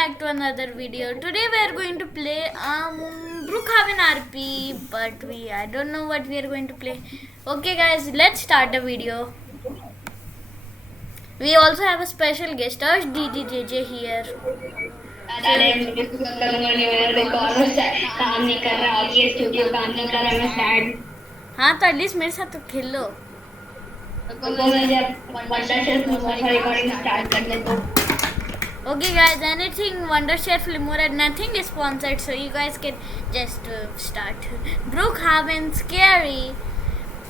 back to another video. Today we are going to play Brookhaven RP, but I don't know what we are going to play. Okay guys, let's start the video. We also have a special guest, Ash DDJJ here. हाँ तो at least मेरे साथ तो खेलो. Okay guys, anything Wondershare Filmora, nothing is sponsored, so you guys can just start. Brookhaven Scary,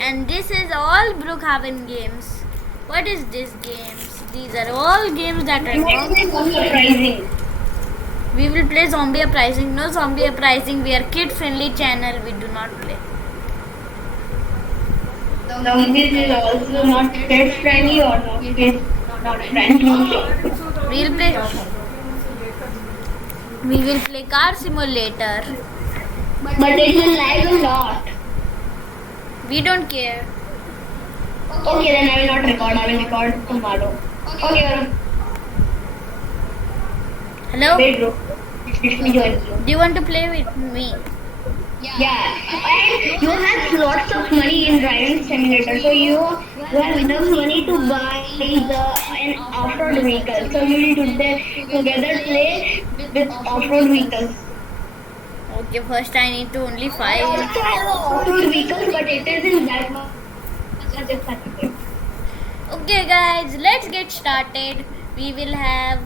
and this is all Brookhaven games. What is this games? These are all games that are Uprising. We will play Zombie Uprising. No Zombie Uprising, we are kid friendly channel, we do not play. Zombies is also not pet friendly or not friendly. We will play Car Simulator. But it will lag a lot. We don't care. Okay, then I will not record. I will record tomorrow. Okay. Hello? Wait, bro. Let me join you. Do you want to play with me? Yeah. And you have lots of money in driving simulator, so you have enough money to buy an off-road vehicle. So we will together play with off-road vehicles. Okay, first I need to only 5. I also have off-road vehicles, but it isn't that much. Okay guys, let's get started. We will have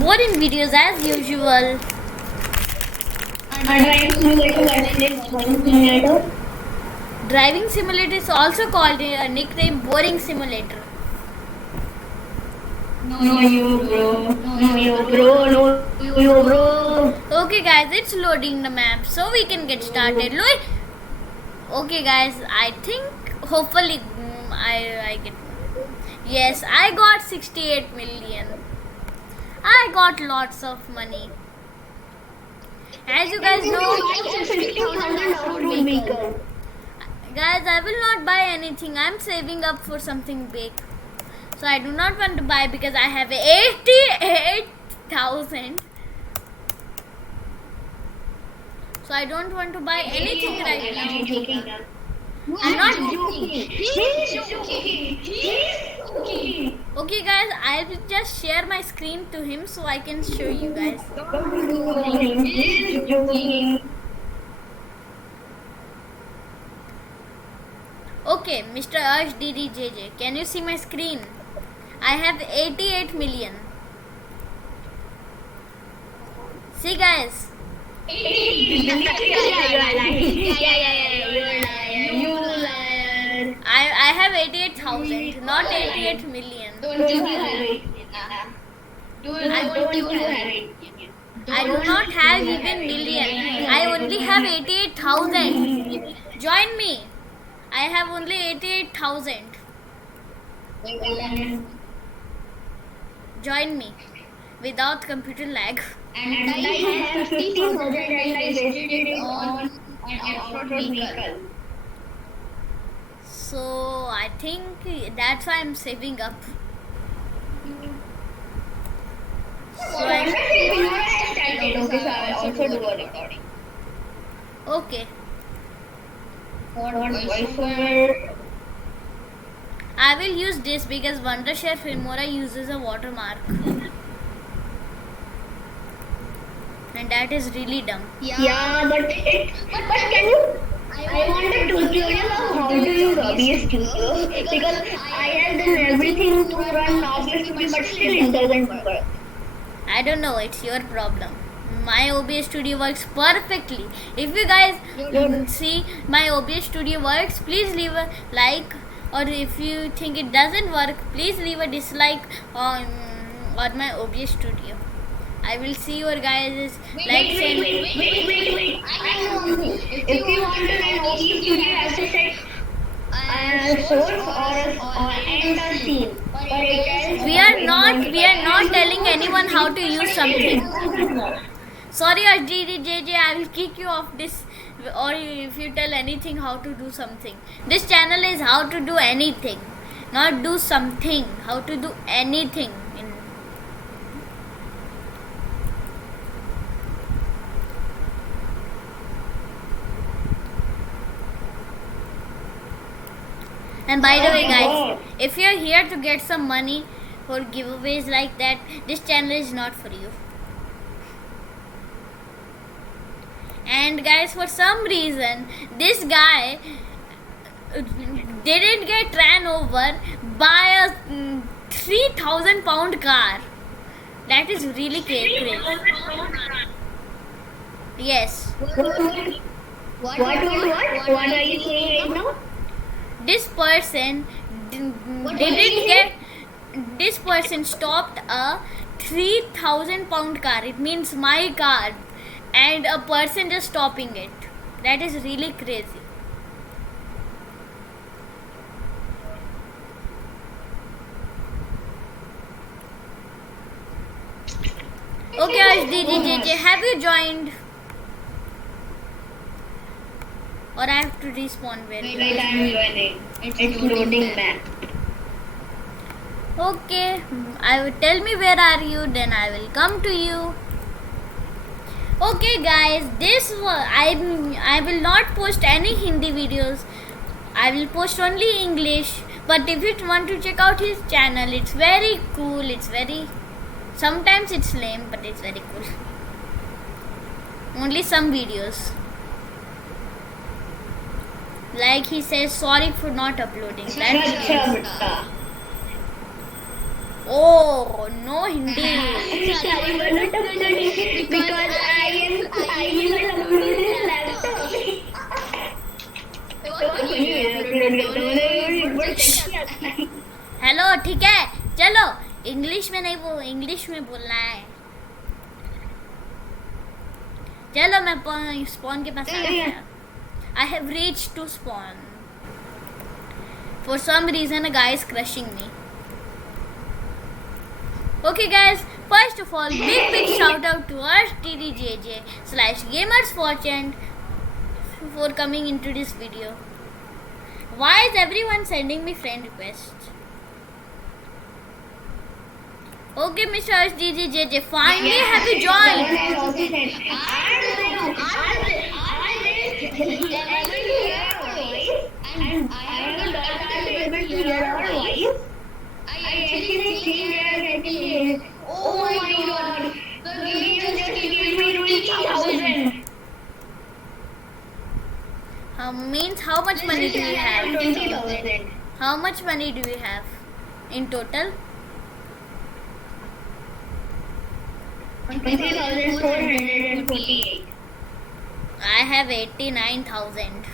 boring videos as usual. Driving simulator is also called a nickname Boring Simulator. No, you bro. Okay guys, it's loading the map, so we can get started. Okay guys, I think hopefully I get. Yes, I got 68 million. I got lots of money. As you guys know, guys, I will not buy anything. I'm saving up for something big. So I do not want to buy because I have 88,000. So I don't want to buy anything right now. I'm not joking. Okay guys, I will just share my screen to him so I can show you guys. Okay, Mr. Ash DDJJ, can you see my screen? I have 88 million. See guys. I have 88,000, not 88 million. I do not have even million. I only have 88,000. Join me. I have only 88,000. Join me without computer lag. And I have 50,000 and I wasted it on an off-road vehicle. So I think that's why I'm saving up. So I also do a recording. Okay. Voiceover. I will use this because Wondershare Filmora uses a watermark. And that is really dumb. Yeah, but can you? I want a tutorial of how to use OBS Studio because I have done everything to run OBS Studio, but still it doesn't work. I don't know. It's your problem. My OBS Studio works perfectly. If you guys see my OBS Studio works, please leave a like. Or if you think it doesn't work, please leave a dislike on my OBS Studio. I will see your guys' like. Wait. I know one thing. If you want to run OBS Studio, you have to set source or end a scene. We are not telling anyone how to use something. Sorry, DDJJ, I will kick you off this. Or if you tell anything how to do something. This channel is how to do anything, not do something. How to do anything. And by the way, Oh. guys, if you're here to get some money for giveaways like that, this channel is not for you. And guys, for some reason, this guy didn't get ran over by a 3,000 pound car. That is really crazy. Yes. What are you saying right now? This person didn't get. This person stopped a 3,000 pound car. It means my car, and a person just stopping it. That is really crazy. Okay, HDGJJ, have you joined? Or I have to respawn where you Wait, are? I'm joining. It's loading back. Okay, I will tell me where are you, then I will come to you. Okay, guys, I will not post any Hindi videos. I will post only English. But if you want to check out his channel, it's very cool. Sometimes it's lame, but it's very cool. Only some videos. Like he says, sorry for not uploading. That's Oh, no Hindi. Sorry for not uploading because I will upload this laptop. Hello, ठीक है, चलो English में नहीं English में बोलना है. चलो मैं स्पॉन के पास आ गया. I have reached to spawn. For some reason, a guy is crushing me. Okay, guys. First of all, big shout out to our TDJJ/GamersFortune for coming into this video. Why is everyone sending me friend requests? Okay, Mr. HDJJ, finally have you joined? Oh my god! The video just gave me 20,000. Means how much money do you have? 20,000. How much money do you have in total? 20,448. I have 89,000.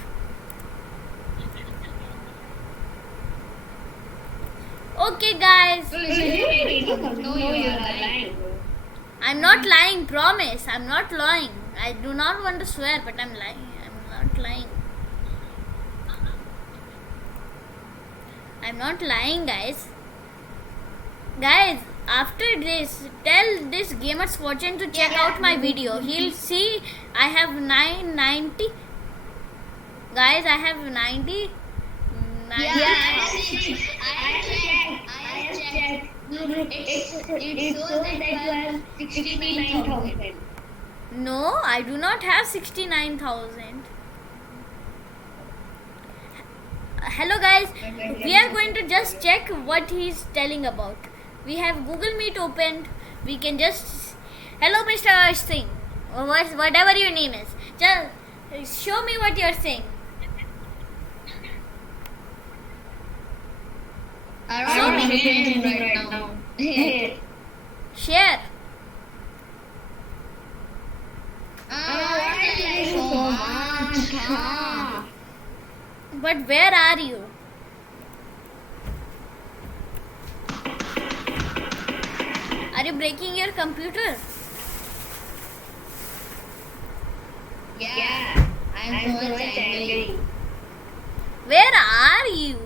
Okay, guys. No, you are lying. I'm not lying, promise. I'm not lying. I do not want to swear, but I'm lying. I'm not lying. I'm not lying, guys. Guys, after this, tell this Gamer's Fortune to check out my video. He'll see I have 990. Guys, I have 90. I have checked. It shows that you have 69,000. No, I do not have 69,000. Hello, guys. We are going to just check what he's telling about. We have Google Meet opened. We can just. Hello, Mr. Arsh Singh. Whatever your name is. Just show me what you're saying. Show me right now. Share. But where are you? Are you breaking your computer? Yeah, I'm so much angry. Where are you?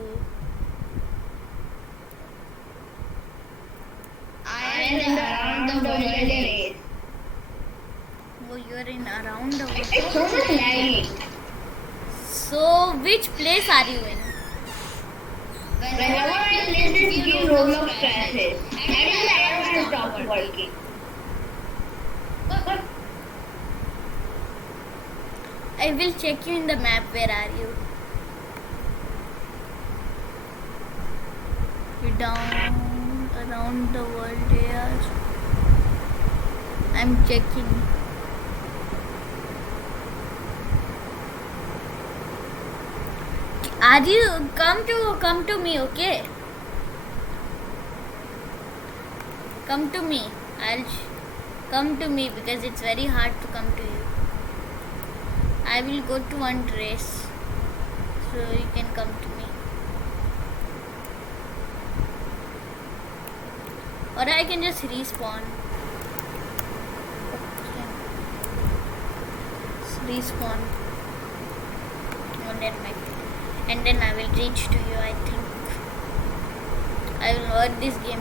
I am around the world race. Oh, you're in around the world. It's so much lagging. So, which place are you in? Whenever I play this game, Roblox crashes. And the arrow stops working. I will check you in the map. Where are you? Down around the world, yes. I'm checking. Are you come to me, okay? Come to me. Come to me because it's very hard to come to you. I will go to one race, so you can come to me. Or I can just respawn. Respawn. Oh, never mind. And then I will reach to you, I think. I will hurt this game.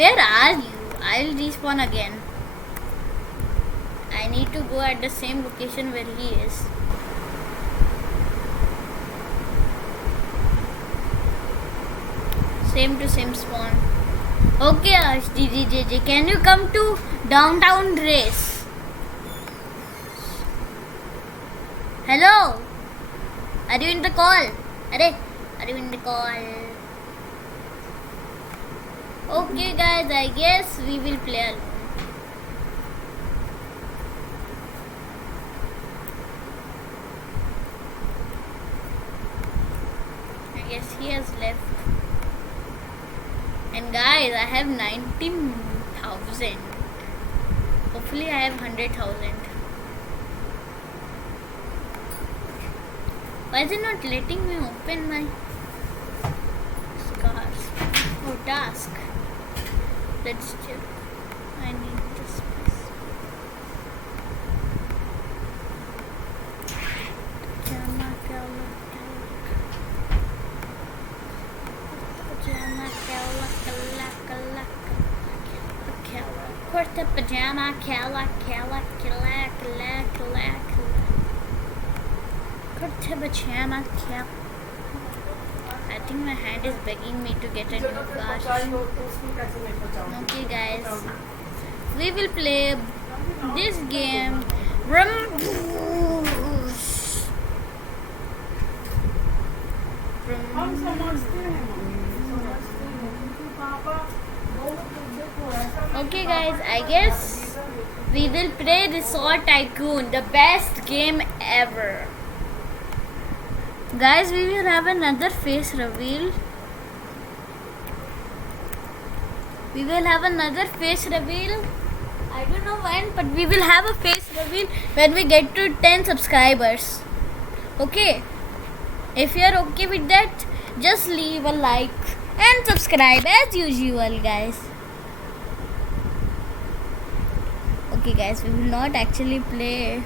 Where are you? I will respawn again. I need to go at the same location where he is. Same to same spawn. Okay, JJ, can you come to downtown race? Hello? Are you in the call? Are you in the call? Okay guys, I guess we will play alone. I guess he has left. And guys, I have 19,000. Hopefully I have 100,000. Why is it not letting me open my scars? Oh, task. Let's check. I need this space. Kurta pajama, kala, kala, kala, kala, kala, kala. Kurta pajama, kala. I think my hand is begging me to get a new car. Okay guys, we will play this game. Okay guys, I guess we will play Resort Tycoon, the best game ever. Guys, we will have another face reveal. We will have another face reveal. I don't know when, but we will have a face reveal when we get to 10 subscribers. Okay? If you are okay with that, just leave a like and subscribe as usual, guys. Okay guys, we will not actually play.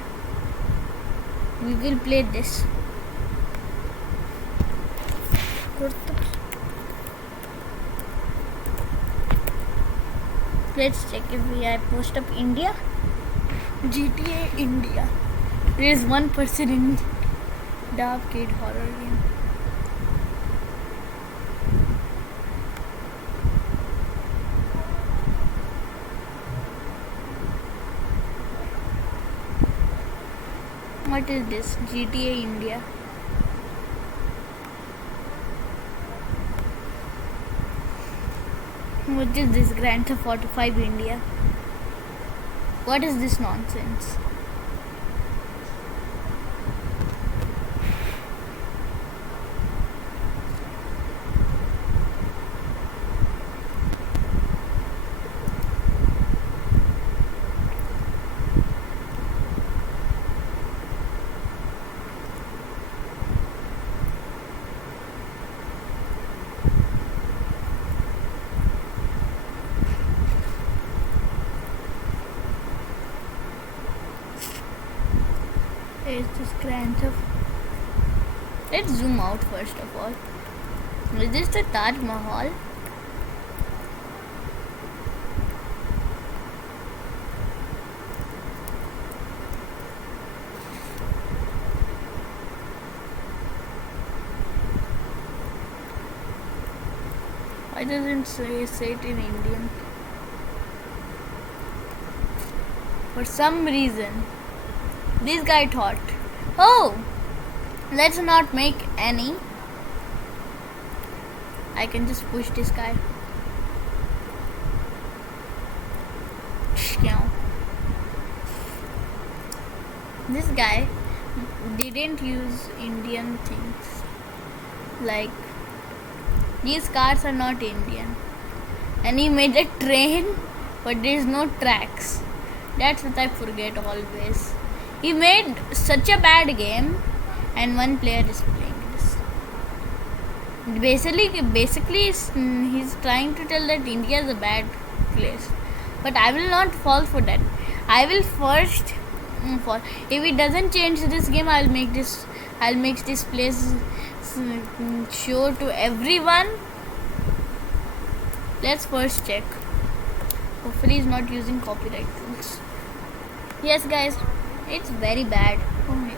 We will play this. Let's check if we are post up India. GTA India. There is one person in the arcade horror game. What is this? GTA India. What is this? Grand Theft Auto 5 India. What is this nonsense? Is this Grand Theft? Let's zoom out first of all. Is this the Taj Mahal? Why doesn't say it in Indian? For some reason, this guy thought, oh, let's not make any. I can just push this guy. This guy didn't use Indian things. Like, these cars are not Indian. And he made a train, but there is no tracks. That's what I forget always. He made such a bad game, and one player is playing this. Basically, he's trying to tell that India is a bad place. But I will not fall for that. I will first fall. If it doesn't change this game, I'll make this place show to everyone. Let's first check. Hopefully he's not using copyright tools. Yes guys, it's very bad.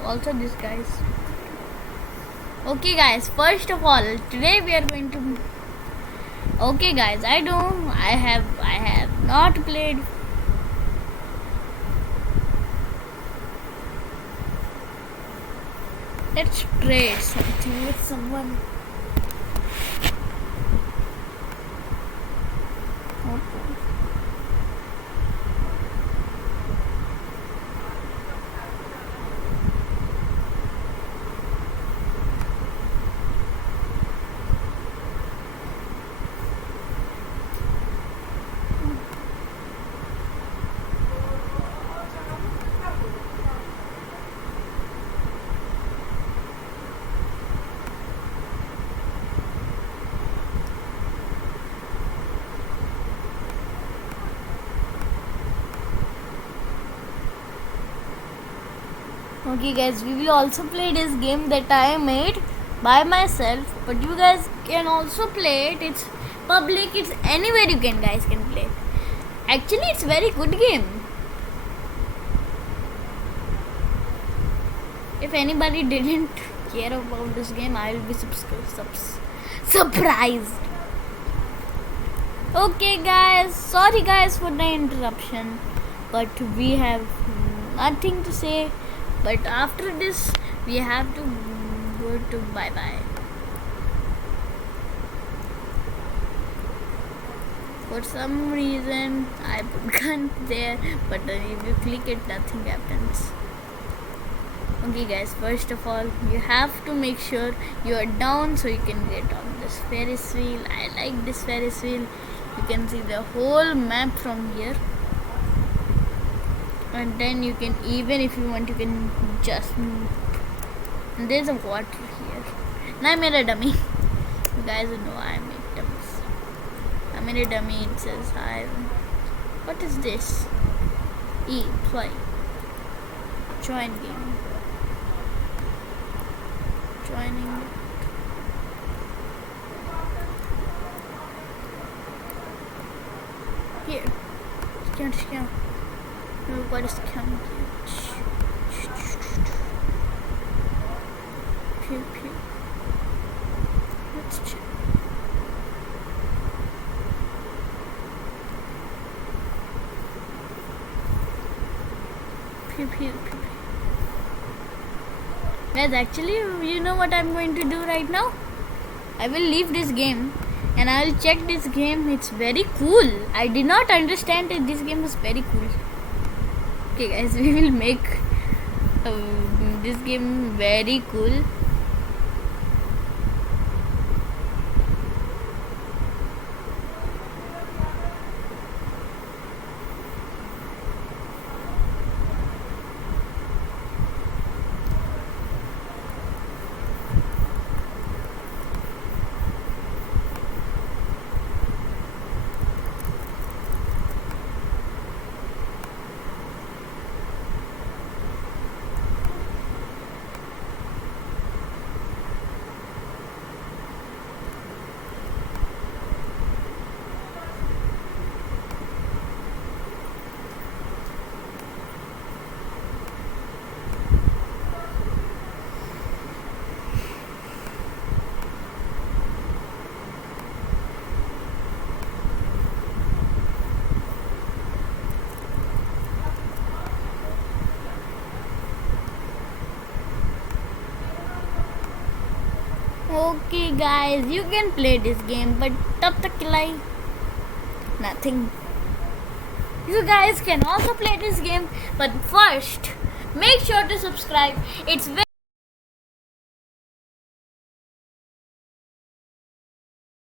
Also this guys. Okay guys, first of all, today we are going to... Okay guys, I have not played. Let's trade something with someone. Okay guys, we will also play this game that I made by myself, but you guys can also play it. It's public, it's anywhere you guys can play it. Actually, it's very good game. If anybody didn't care about this game, I will be surprised. Okay guys, sorry guys for the interruption, but we have nothing to say. But after this, we have to go to bye-bye. For some reason, I put gun there, but if you click it, nothing happens. Okay guys, first of all, you have to make sure you are down so you can get on this Ferris wheel. I like this Ferris wheel. You can see the whole map from here. And then you can, even if you want, you can just move. And there's a water here. And I made a dummy. You guys know I make dummies. I made a dummy. It says hi. What is this? E, play. Join game. Joining. Here. Scan. What is coming here? Pew. Let's check. Pew. Guys, actually, you know what I'm going to do right now? I will leave this game and I will check this game. It's very cool. I did not understand that this game was very cool. Okay guys, we will make this game very cool. Okay, guys, you can play this game, but tab tak like nothing. You guys can also play this game, but first, make sure to subscribe. It's very